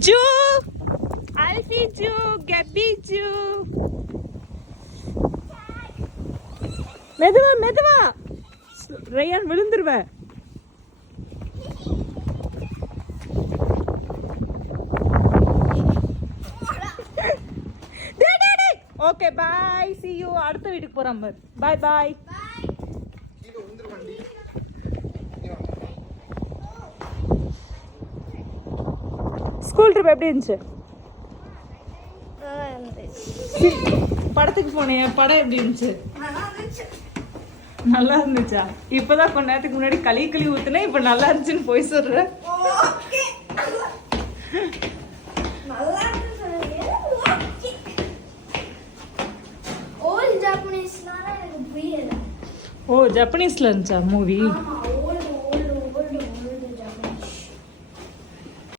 Ju, Alfie Ju, Gabby Ju. மெதுவா Ryan விழுந்துருவ. Okay bye, see you. அடுத்த வீட்டுக்கு போறோம். By by. ஸ்கூல் ட்ரிப் எப்படி இருந்துச்சு? படத்துக்கு போனேன், படம் எப்படி இருந்துச்சு? நல்லா இருந்துச்சா? இப்பதான் கொஞ்ச நேரத்துக்கு முன்னாடி களி ஊத்துனேன், இப்ப நல்லா இருந்துச்சுன்னு போய் சொல்ற. ஓ ஜப்பனீஸ்ல இருந்துச்சா மூவி?